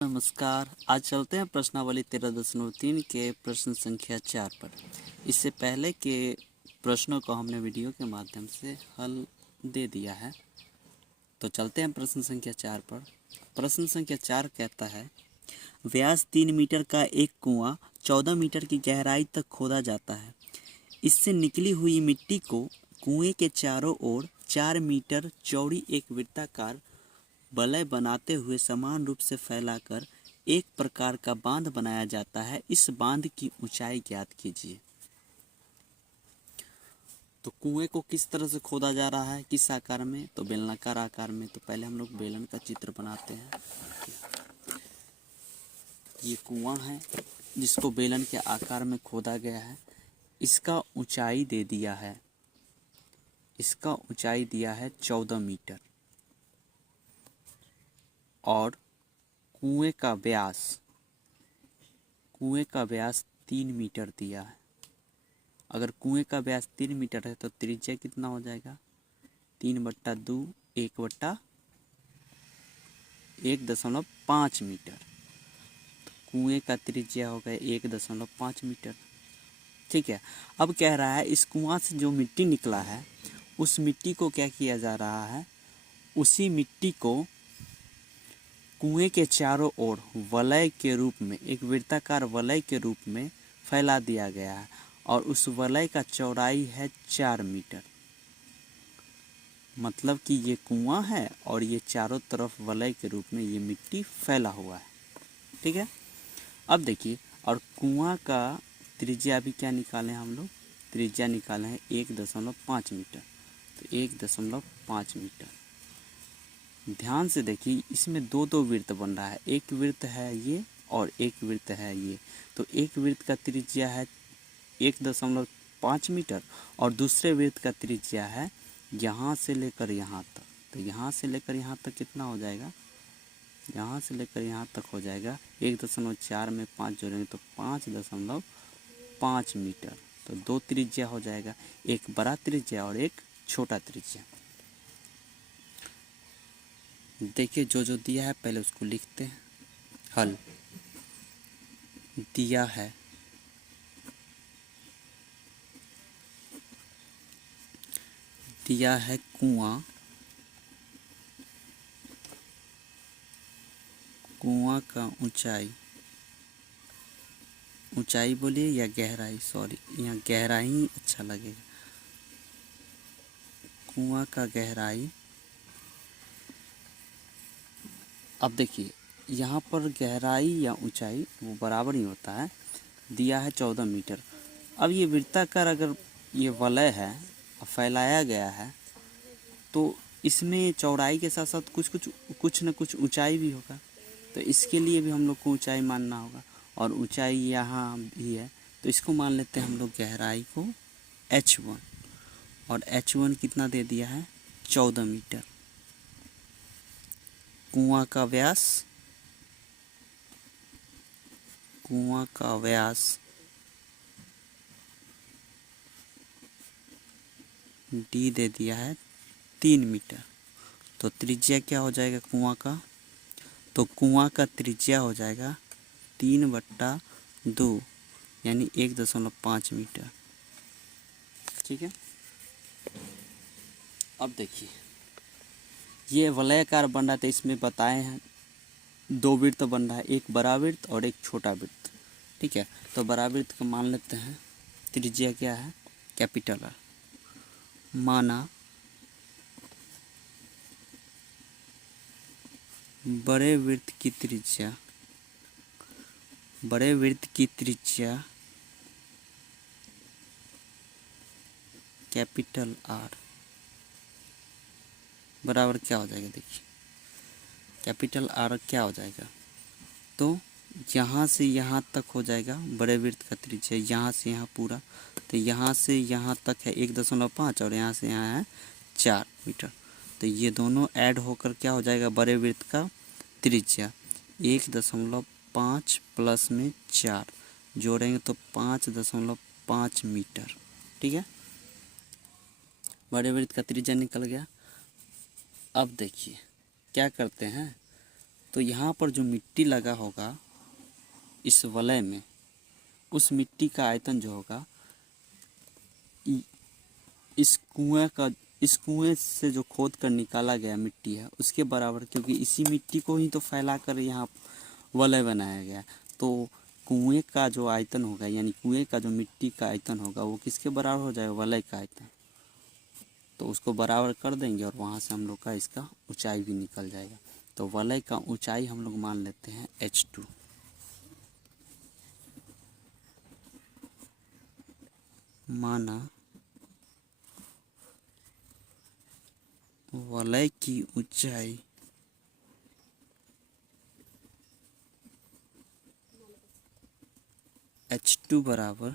नमस्कार। आज चलते हैं प्रश्नावली 13.3 के प्रश्न संख्या 4 पर। इससे पहले के प्रश्नों को हमने वीडियो के माध्यम से हल दे दिया है। तो चलते हैं प्रश्न संख्या 4 पर। प्रश्न संख्या 4 कहता है, व्यास 3 मीटर का एक कुआं 14 मीटर की गहराई तक खोदा जाता है। इससे निकली हुई मिट्टी को कुएं के चारों ओर 4 मीटर चौड़ी एक वृत्ताकार वलय बनाते हुए समान रूप से फैलाकर एक प्रकार का बांध बनाया जाता है। इस बांध की ऊंचाई ज्ञात कीजिए। तो कुएं को किस तरह से खोदा जा रहा है, किस आकार में? तो बेलनाकार आकार में। तो पहले हम लोग बेलन का चित्र बनाते हैं। ये कुआं है जिसको बेलन के आकार में खोदा गया है। इसका ऊंचाई दे दिया है, इसका ऊंचाई दिया है 14 मीटर और कुएं का व्यास 3 मीटर दिया है। अगर कुएं का व्यास 3 मीटर है तो त्रिज्या कितना हो जाएगा? 3/2 1/1.5 मीटर। तो कुएं का त्रिज्या हो गया 1.5 मीटर। ठीक है। अब कह रहा है इस कुआं से जो मिट्टी निकला है उस मिट्टी को क्या किया जा रहा है, उसी मिट्टी को कुएं के चारों ओर वलय के रूप में, एक वृत्ताकार वलय के रूप में फैला दिया गया है और उस वलय का चौड़ाई है 4 मीटर। मतलब कि ये कुआं है और ये चारों तरफ वलय के रूप में ये मिट्टी फैला हुआ है। ठीक है। अब देखिए, और कुआं का त्रिज्या भी क्या निकाले हम लोग? त्रिज्या निकाले हैं 1.5 मीटर। तो 1.5 मीटर। ध्यान से देखिए, इसमें दो वृत्त बन रहा है। एक वृत्त है ये और एक वृत्त है ये। तो एक वृत्त का त्रिज्या है 1.5 मीटर और दूसरे वृत्त का त्रिज्या है यहाँ से लेकर यहाँ तक। तो यहाँ से लेकर यहाँ तक कितना हो जाएगा? यहाँ से लेकर यहाँ तक हो जाएगा 1.4 में 5 जोड़ेंगे तो 5.5 मीटर। तो दो त्रिज्या हो जाएगा, एक बड़ा त्रिज्या और एक छोटा त्रिज्या। देखिए, जो दिया है पहले उसको लिखते हैं। हल दिया है कुआं का ऊंचाई बोलिए या गहराई, सॉरी यहाँ गहराई ही अच्छा लगेगा। कुआं का गहराई। अब देखिए, यहाँ पर गहराई या ऊंचाई वो बराबर ही होता है। दिया है 14 मीटर। अब ये वृत्ताकार अगर ये वलय है फैलाया गया है तो इसमें चौड़ाई के साथ साथ कुछ न कुछ ऊंचाई भी होगा। तो इसके लिए भी हम लोग को ऊंचाई मानना होगा और ऊंचाई यहाँ भी है। तो इसको मान लेते हैं हम लोग गहराई को h1 और h1 कितना दे दिया है? 14 मीटर। कुआं का व्यास d दे दिया है 3 मीटर। तो त्रिज्या क्या हो जाएगा कुआं का? तो कुआं का त्रिज्या हो जाएगा 3/2 यानी 1.5 मीटर। ठीक है। अब देखिए, ये वलयाकार बन रहा था, इसमें बताए हैं दो वृत्त बन रहा है, एक बड़ा वृत्त और एक छोटा वृत्त। ठीक है। तो बड़ा वृत्त को मान लेते हैं, त्रिज्या क्या है? Capital R. माना बड़े वृत्त की त्रिज्या कैपिटल आर बराबर क्या हो जाएगा? देखिए, कैपिटल आर क्या हो जाएगा? तो यहाँ से यहाँ तक हो जाएगा बड़े वृत्त का त्रिज्या, यहाँ से यहाँ पूरा। तो यहाँ से यहाँ तक है 1.5 और यहाँ से यहाँ है 4 मीटर। तो ये दोनों ऐड होकर क्या हो जाएगा? बड़े वृत्त का त्रिज्या 1.5 प्लस में 4 जोड़ेंगे तो 5.5 मीटर। ठीक है। बड़े वृत्त का त्रिज्या निकल गया। अब देखिए क्या करते हैं, तो यहाँ पर जो मिट्टी लगा होगा इस वलय में, उस मिट्टी का आयतन जो होगा इस कुएं से जो खोद कर निकाला गया मिट्टी है उसके बराबर, क्योंकि इसी मिट्टी को ही तो फैला कर यहाँ वलय बनाया गया। तो कुएं का जो आयतन होगा, यानी कुएं का जो मिट्टी का आयतन होगा वो किसके बराबर हो जाएगा? वलय का आयतन। तो उसको बराबर कर देंगे और वहाँ से हम लोग का इसका ऊंचाई भी निकल जाएगा। तो वलय का ऊंचाई हम लोग मान लेते हैं h2। माना वलय की ऊंचाई h2 बराबर,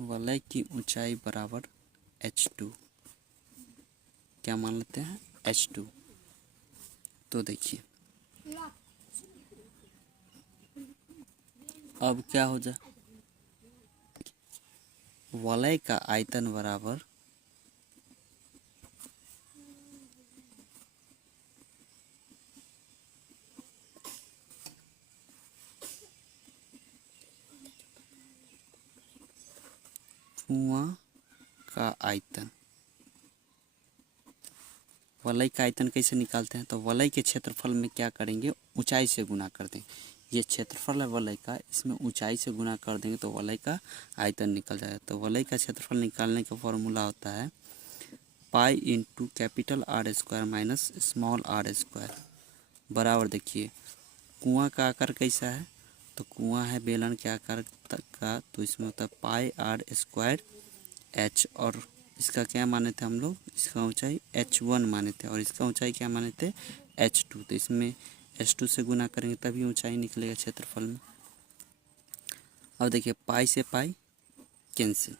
वलय की ऊंचाई बराबर h2, क्या मान लेते हैं? h2। तो देखिए अब क्या हो जाए, वलय का आयतन बराबर कुआं का आयतन। वलय का आयतन कैसे निकालते हैं? तो वलय के क्षेत्रफल में क्या करेंगे? ऊंचाई से गुना कर देंगे। ये क्षेत्रफल है वलय का, इसमें ऊंचाई से गुना कर देंगे तो वलय का आयतन निकल जाएगा। तो वलय का क्षेत्रफल निकालने का फॉर्मूला होता है pi into capital R square minus small r square बराबर। देखिए कुआं का आकार कैसा है? तो कुआं है बेलन के आकार का, तो इसमें होता है पाई r स्क्वायर h, और इसका क्या माने थे हम लोग? इसका ऊंचाई h1 माने थे और इसका ऊंचाई क्या माने थे? h2। तो इसमें h2 से गुना करेंगे तभी ऊंचाई निकलेगा क्षेत्रफल में। अब देखिए पाई से pi cancel,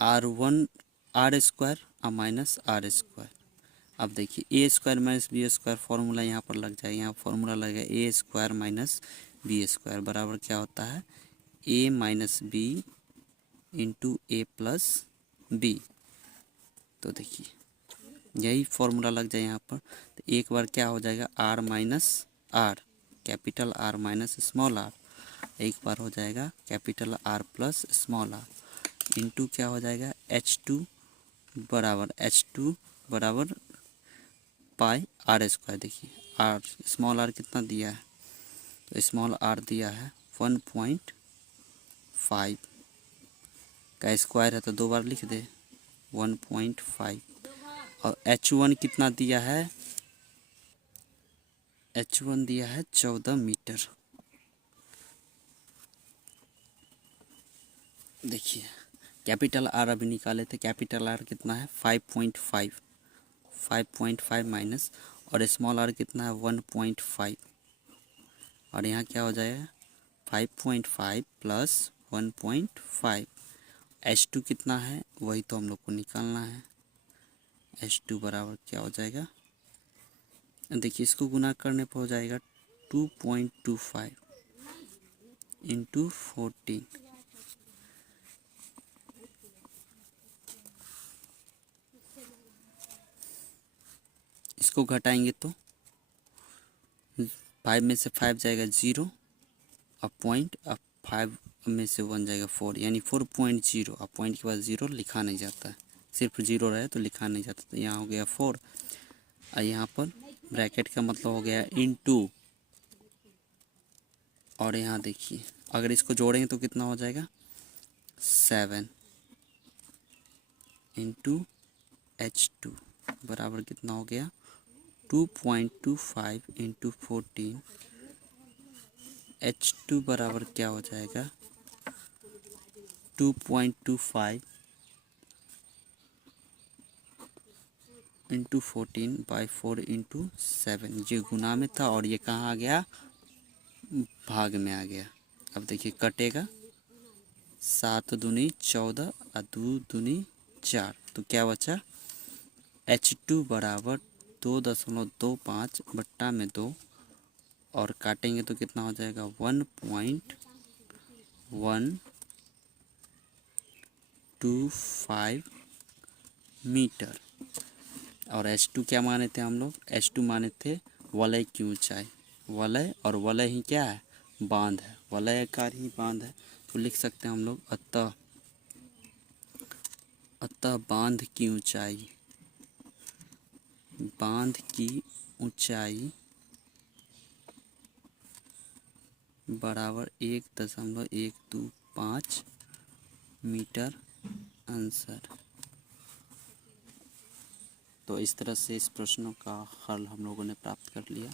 r1 r square और माइनस r स्क्वायर। अब देखिए a square minus b square formula यहाँ पर लग जाएगा। यहाँ फॉर्मूला लगेगा a square minus b square बराबर क्या होता है? a minus b into a plus b. तो देखिए यही फॉर्मूला लग जाए यहाँ पर। तो एक बार क्या हो जाएगा? r minus r, capital R minus small r, एक बार हो जाएगा capital R plus small r into क्या हो जाएगा? h2 बराबर पाई r स्क्वायर। देखिए r स्मॉल r कितना दिया है? तो स्मॉल r दिया है 1.5 का स्क्वायर है तो दो बार लिख दे 1.5। और h1 कितना दिया है? h1 दिया है 14 मीटर। देखिए कैपिटल R अभी निकाले थे, कैपिटल R कितना है? 5.5 माइनस, और स्मॉल r कितना है? 1.5, और यहाँ क्या हो जाएगा? 5.5 प्लस 1.5। h2 कितना है? वही तो हम लोग को निकालना है। h2 बराबर क्या हो जाएगा? देखिए इसको गुना करने पर हो जाएगा 2.25 इंटू 14। इसको घटाएंगे तो 5 में से 5 जाएगा 0, अब पॉइंट, अब 5 में से 1 जाएगा 4, यानी 4.0। अब पॉइंट के बाद 0 लिखा नहीं जाता है, सिर्फ 0 रहे तो लिखा नहीं जाता। तो यहाँ हो गया 4, और यहाँ पर ब्रैकेट का मतलब हो गया इनटू, और यहाँ देखिए अगर इसको जोड़ेंगे तो कितना हो जाएगा? 7 इंटू h2 बराबर कितना हो गया? 2.25 इंटू 14। h2 बराबर क्या हो जाएगा? 2.25 इंटू 14 बाई 4 इंटू 7। ये गुना में था और ये कहाँ आ गया? भाग में आ गया। अब देखिए कटेगा, 7 दूनी 14 और 2 दूनी 4, तो क्या बचा? h2 बराबर 2.25 बट्टा में 2, और काटेंगे तो कितना हो जाएगा? 1.125 मीटर। और H2 क्या माने थे हम लोग? H2 माने थे वलय की ऊंचाई। वलय और वलय ही क्या है? बांध है। वलयाकार ही बांध है। तो लिख सकते हैं हम लोग अतः बांध की ऊंचाई, बांध की ऊंचाई बराबर 1.125 मीटर आंसर। तो इस तरह से इस प्रश्नों का हल हम लोगों ने प्राप्त कर लिया।